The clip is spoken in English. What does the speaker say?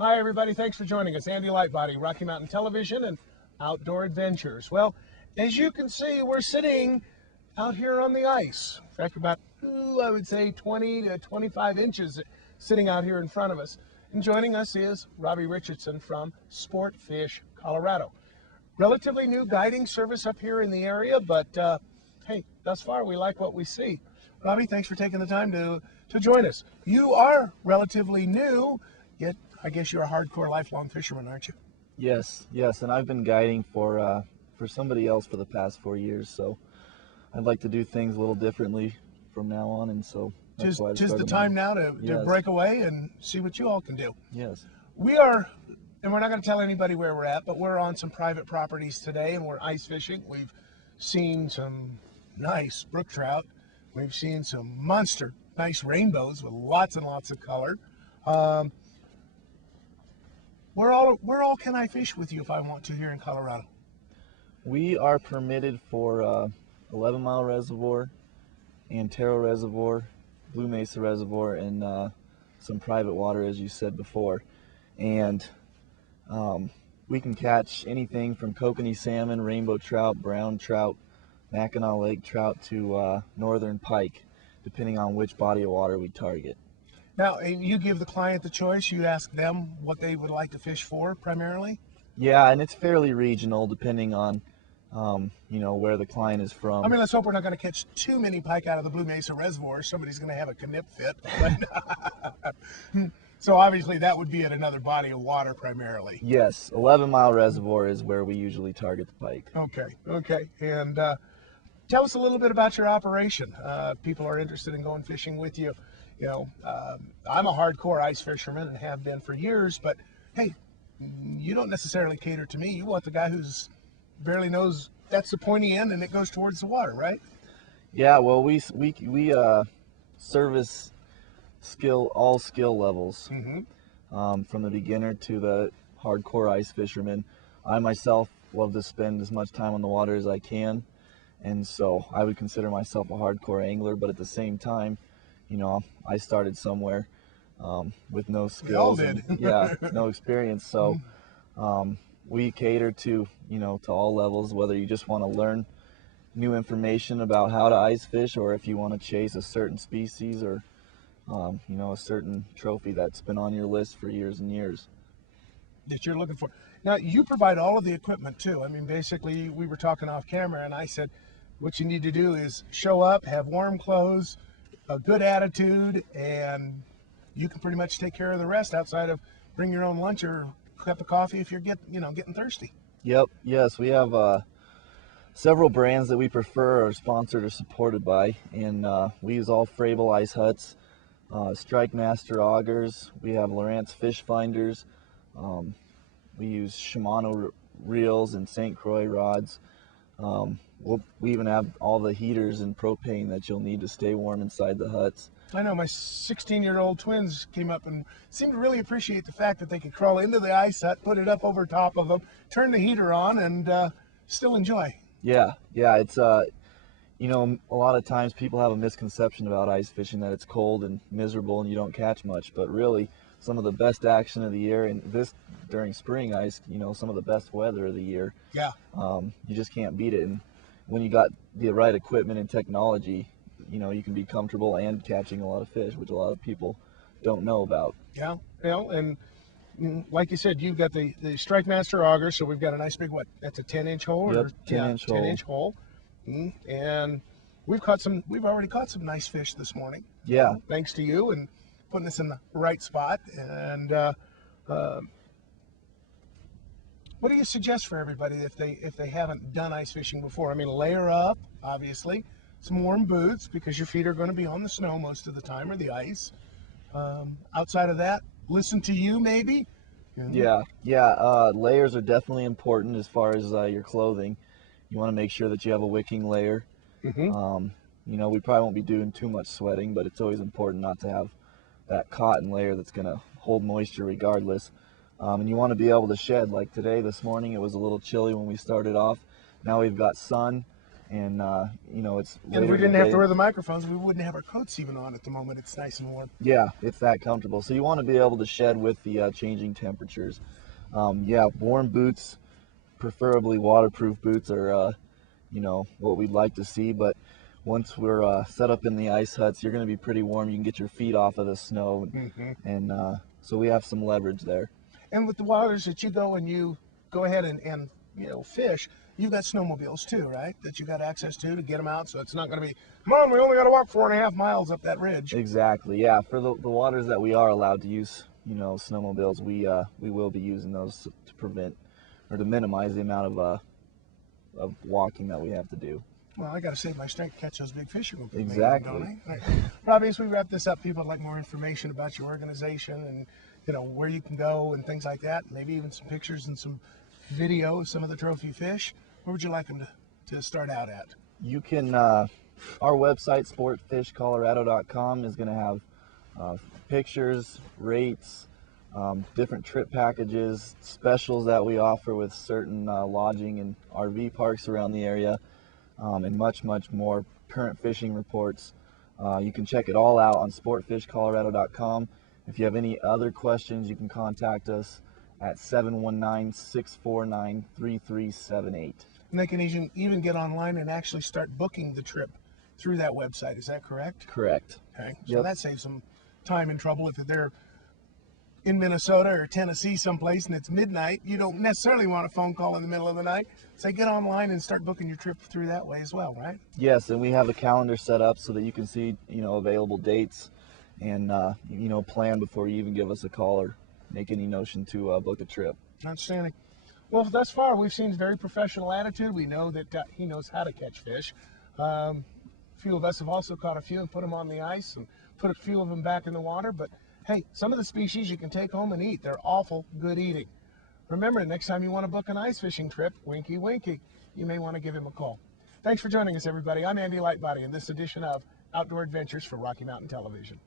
Hi, everybody. Thanks for joining us. Andy Lightbody, Rocky Mountain Television and Outdoor Adventures. Well, as you can see, we're sitting out here on the ice. In fact, about, I would say 20 to 25 inches sitting out here in front of us. And joining us is Robby Richardson from SportFish, Colorado. Relatively new guiding service up here in the area, but hey, thus far we like what we see. Robby, thanks for taking the time to join us. You are relatively new, yet I guess you're a hardcore lifelong fisherman, aren't you? Yes, and I've been guiding for somebody else for the past 4 years, so I'd like to do things a little differently from now on, and so that's why I just the time now to break away and see what you all can do. Yes. We are, and we're not going to tell anybody where we're at, but we're on some private properties today, and we're ice fishing. We've seen some nice brook trout. We've seen some monster nice rainbows with lots and lots of color. Where all can I fish with you if I want to here in Colorado? We are permitted for 11 Mile Reservoir, Antero Reservoir, Blue Mesa Reservoir, and some private water, as you said before. And we can catch anything from kokanee salmon, rainbow trout, brown trout, Mackinac Lake trout to northern pike, depending on which body of water we target. Now, you give the client the choice. You ask them what they would like to fish for, primarily? Yeah, and it's fairly regional, depending on, where the client is from. I mean, let's hope we're not going to catch too many pike out of the Blue Mesa Reservoir. Somebody's going to have a knip fit. But so obviously that would be at another body of water primarily. Yes, 11 Mile Reservoir is where we usually target the pike. Okay. And tell us a little bit about your operation. People are interested in going fishing with you. You know, I'm a hardcore ice fisherman and have been for years, but hey, you don't necessarily cater to me. You want the guy who's barely knows that's the pointy end and it goes towards the water, right? Yeah, well, we service all skill levels, from the beginner to the hardcore ice fisherman. I myself love to spend as much time on the water as I can, and so I would consider myself a hardcore angler, but at the same time, I started somewhere with no skills. We all did. And, no experience. So we cater to all levels, whether you just want to learn new information about how to ice fish, or if you want to chase a certain species or a certain trophy that's been on your list for years and years. That you're looking for. Now, you provide all of the equipment too. I mean, basically, we were talking off camera, and I said, what you need to do is show up, have warm clothes, a good attitude, and you can pretty much take care of the rest outside of bring your own lunch or a cup of coffee if you're getting thirsty. Yep. Yes, we have several brands that we prefer are sponsored or supported by, and we use all Fravel ice huts, Strike Master augers. We have Lowrance fish finders. We use Shimano reels and St. Croix rods. We even have all the heaters and propane that you'll need to stay warm inside the huts. I know my 16-year-old twins came up and seemed to really appreciate the fact that they could crawl into the ice hut, put it up over top of them, turn the heater on, and still enjoy. Yeah, it's a lot of times people have a misconception about ice fishing, that it's cold and miserable and you don't catch much, but really some of the best action of the year, and this during spring ice, some of the best weather of the year. Yeah. You just can't beat it. And when you got the right equipment and technology, you can be comfortable and catching a lot of fish, which a lot of people don't know about. Yeah, and like you said, you've got the Strike Master auger, so we've got a nice big, that's a 10-inch hole? Yep, 10-inch hole. And we've already caught some nice fish this morning. Yeah. Thanks to you and putting us in the right spot. And what do you suggest for everybody if they haven't done ice fishing before? I mean, layer up, obviously, some warm boots because your feet are going to be on the snow most of the time, or the ice. Outside of that, listen to you maybe. Yeah. Layers are definitely important as far as your clothing. You want to make sure that you have a wicking layer. We probably won't be doing too much sweating, but it's always important not to have that cotton layer that's going to hold moisture regardless. And you want to be able to shed. Like this morning, it was a little chilly when we started off. Now we've got sun, and you know, it's And if later we in the didn't have day. to wear the microphones, we wouldn't have our coats even on at the moment. It's nice and warm. Yeah, it's that comfortable. So you want to be able to shed with the changing temperatures. Yeah, warm boots, preferably waterproof boots, are you know, what we'd like to see. But once we're set up in the ice huts, you're going to be pretty warm. You can get your feet off of the snow, and so we have some leverage there. And with the waters that you go and you go ahead and fish, you've got snowmobiles too, right? That you got access to get them out. So it's not going to be, come on, we only got to walk 4.5 miles up that ridge. Exactly. Yeah. For the waters that we are allowed to use, you know, snowmobiles, we will be using those to prevent or to minimize the amount of walking that we have to do. Well, I got to save my strength to catch those big fish you're going to put Exactly. me on, don't I? All right. Robbie, as we wrap this up, people would like more information about your organization and where you can go and things like that. Maybe even some pictures and some video of some of the trophy fish. Where would you like them to start out at? You can, our website, SportFishCO.mov, is going to have pictures, rates, different trip packages, specials that we offer with certain lodging and RV parks around the area, and much, much more. Current fishing reports. You can check it all out on SportFishCO.mov. If you have any other questions, you can contact us at 719-649-3378. And they can even get online and actually start booking the trip through that website. Is that correct? Correct. Okay. So that saves some time and trouble. If they're in Minnesota or Tennessee someplace and it's midnight, you don't necessarily want a phone call in the middle of the night. So get online and start booking your trip through that way as well, right? Yes, and we have a calendar set up so that you can see, you know, available dates and, you know, plan before you even give us a call or make any notion to book a trip. Outstanding. Well, thus far, we've seen very professional attitude. We know that he knows how to catch fish. A few of us have also caught a few and put them on the ice and put a few of them back in the water. But, hey, some of the species you can take home and eat. They're awful good eating. Remember, next time you want to book an ice fishing trip, winky, winky, you may want to give him a call. Thanks for joining us, everybody. I'm Andy Lightbody in this edition of Outdoor Adventures for Rocky Mountain Television.